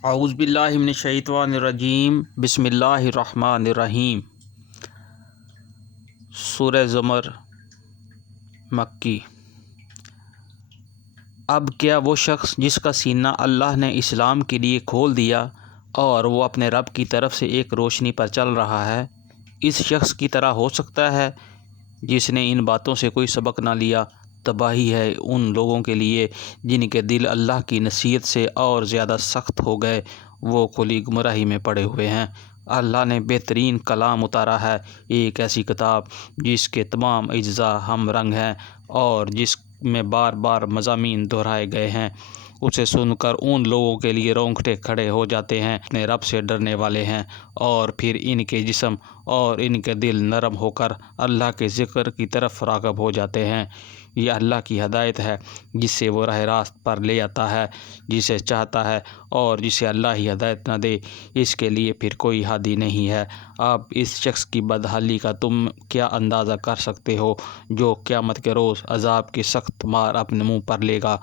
اعوذ باللہ من الشیطان الرجیم، بسم اللہ الرحمن الرحیم۔ سورہ زمر مکی۔ اب کیا وہ شخص جس کا سینہ اللہ نے اسلام کے لیے کھول دیا اور وہ اپنے رب کی طرف سے ایک روشنی پر چل رہا ہے، اس شخص کی طرح ہو سکتا ہے جس نے ان باتوں سے کوئی سبق نہ لیا؟ تباہی ہے ان لوگوں کے لیے جن کے دل اللہ کی نصیحت سے اور زیادہ سخت ہو گئے، وہ کھلی گمراہی میں پڑے ہوئے ہیں۔ اللہ نے بہترین کلام اتارا ہے، ایک ایسی کتاب جس کے تمام اجزاء ہم رنگ ہیں اور جس میں بار بار مضامین دہرائے گئے ہیں۔ اسے سن کر ان لوگوں کے لیے رونگٹے کھڑے ہو جاتے ہیں اپنے رب سے ڈرنے والے ہیں، اور پھر ان کے جسم اور ان کے دل نرم ہو کر اللہ کے ذکر کی طرف راغب ہو جاتے ہیں۔ یہ اللہ کی ہدایت ہے جس سے وہ راہ راست پر لے آتا ہے جسے چاہتا ہے، اور جسے اللہ ہی ہدایت نہ دے اس کے لیے پھر کوئی ہادی نہیں ہے۔ اب اس شخص کی بدحالی کا تم کیا اندازہ کر سکتے ہو جو قیامت کے روز عذاب کی سخت مار اپنے منہ پر لے گا؟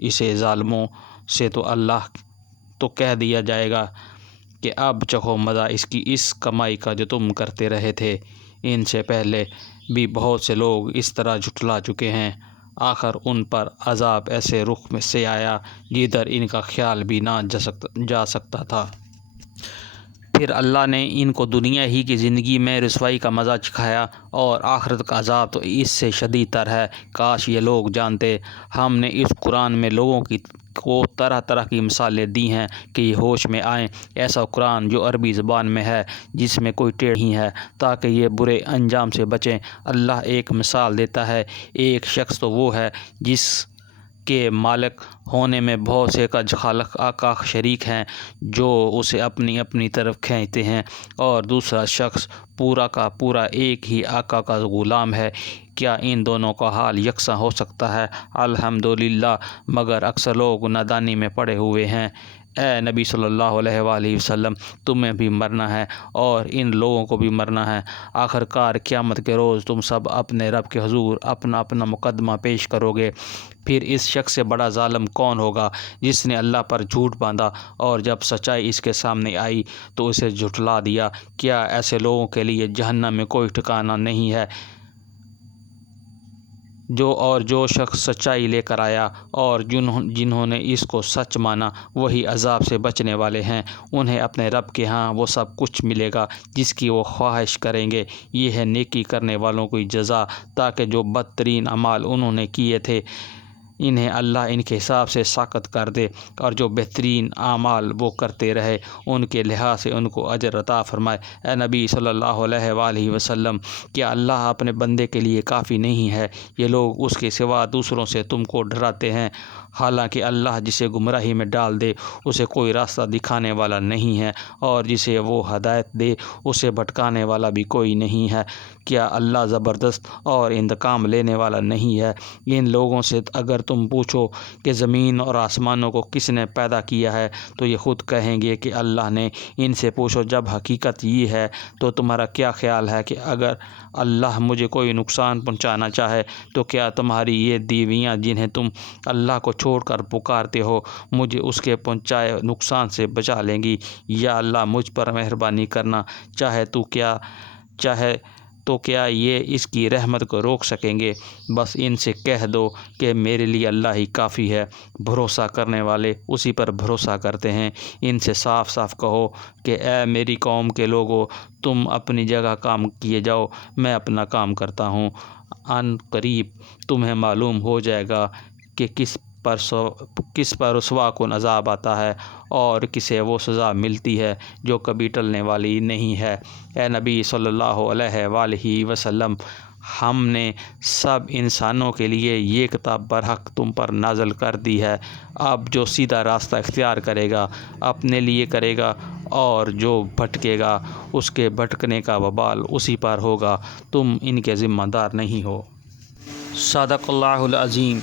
اسے ظالموں سے تو کہہ دیا جائے گا کہ اب چکھو مزہ اس کمائی کا جو تم کرتے رہے تھے۔ ان سے پہلے بھی بہت سے لوگ اس طرح جھٹلا چکے ہیں، آخر ان پر عذاب ایسے رخ میں سے آیا جدھر ان کا خیال بھی نہ جا سکتا تھا۔ پھر اللہ نے ان کو دنیا ہی کی زندگی میں رسوائی کا مزہ چکھایا، اور آخرت کا عذاب تو اس سے شدید تر ہے۔ کاش یہ لوگ جانتے۔ ہم نے اس قرآن میں لوگوں کو طرح طرح کی مثالیں دی ہیں کہ یہ ہوش میں آئیں۔ ایسا قرآن جو عربی زبان میں ہے، جس میں کوئی ٹیڑھ نہیں ہے، تاکہ یہ برے انجام سے بچیں۔ اللہ ایک مثال دیتا ہے، ایک شخص تو وہ ہے جس کے مالک ہونے میں بہت سے خالق آقا شریک ہیں جو اسے اپنی اپنی طرف کھینچتے ہیں، اور دوسرا شخص پورا کا پورا ایک ہی آقا کا غلام ہے۔ کیا ان دونوں کا حال یکساں ہو سکتا ہے؟ الحمدللہ، مگر اکثر لوگ نادانی میں پڑے ہوئے ہیں۔ اے نبی صلی اللہ علیہ وآلہ وسلم، تمہیں بھی مرنا ہے اور ان لوگوں کو بھی مرنا ہے۔ آخر کار قیامت کے روز تم سب اپنے رب کے حضور اپنا اپنا مقدمہ پیش کرو گے۔ پھر اس شخص سے بڑا ظالم کون ہوگا جس نے اللہ پر جھوٹ باندھا اور جب سچائی اس کے سامنے آئی تو اسے جھٹلا دیا۔ کیا ایسے لوگوں کے لیے جہنم میں کوئی ٹھکانہ نہیں ہے؟ جو شخص سچائی لے کر آیا اور جنہوں نے اس کو سچ مانا وہی عذاب سے بچنے والے ہیں۔ انہیں اپنے رب کے ہاں وہ سب کچھ ملے گا جس کی وہ خواہش کریں گے۔ یہ ہے نیکی کرنے والوں کی جزا، تاکہ جو بدترین اعمال انہوں نے کیے تھے انہیں اللہ ان کے حساب سے ساقط کر دے، اور جو بہترین اعمال وہ کرتے رہے ان کے لحاظ سے ان کو اجر عطا فرمائے۔ اے نبی صلی اللہ علیہ وآلہ وسلم، کیا اللہ اپنے بندے کے لیے کافی نہیں ہے؟ یہ لوگ اس کے سوا دوسروں سے تم کو ڈراتے ہیں، حالانکہ اللہ جسے گمراہی میں ڈال دے اسے کوئی راستہ دکھانے والا نہیں ہے، اور جسے وہ ہدایت دے اسے بھٹکانے والا بھی کوئی نہیں ہے۔ کیا اللہ زبردست اور انتقام لینے والا نہیں ہے؟ ان لوگوں سے اگر تم پوچھو کہ زمین اور آسمانوں کو کس نے پیدا کیا ہے تو یہ خود کہیں گے کہ اللہ نے۔ ان سے پوچھو جب حقیقت یہ ہے تو تمہارا کیا خیال ہے کہ اگر اللہ مجھے کوئی نقصان پہنچانا چاہے تو کیا تمہاری یہ دیویاں جنہیں تم اللہ کو چھوڑ کر پکارتے ہو مجھے اس کے پہنچائے نقصان سے بچا لیں گی؟ یا اللہ مجھ پر مہربانی کرنا چاہے تو کیا یہ اس کی رحمت کو روک سکیں گے؟ بس ان سے کہہ دو کہ میرے لیے اللہ ہی کافی ہے، بھروسہ کرنے والے اسی پر بھروسہ کرتے ہیں۔ ان سے صاف صاف کہو کہ اے میری قوم کے لوگو، تم اپنی جگہ کام کیے جاؤ، میں اپنا کام کرتا ہوں۔ عن قریب تمہیں معلوم ہو جائے گا کہ کس پر رسوا کن عذاب آتا ہے اور کسے وہ سزا ملتی ہے جو کبھی ٹلنے والی نہیں ہے۔ اے نبی صلی اللہ علیہ وآلہ وسلم، ہم نے سب انسانوں کے لیے یہ کتاب برحق تم پر نازل کر دی ہے۔ اب جو سیدھا راستہ اختیار کرے گا اپنے لیے کرے گا، اور جو بھٹکے گا اس کے بھٹکنے کا وبال اسی پر ہوگا، تم ان کے ذمہ دار نہیں ہو۔ صدق اللہ العظیم۔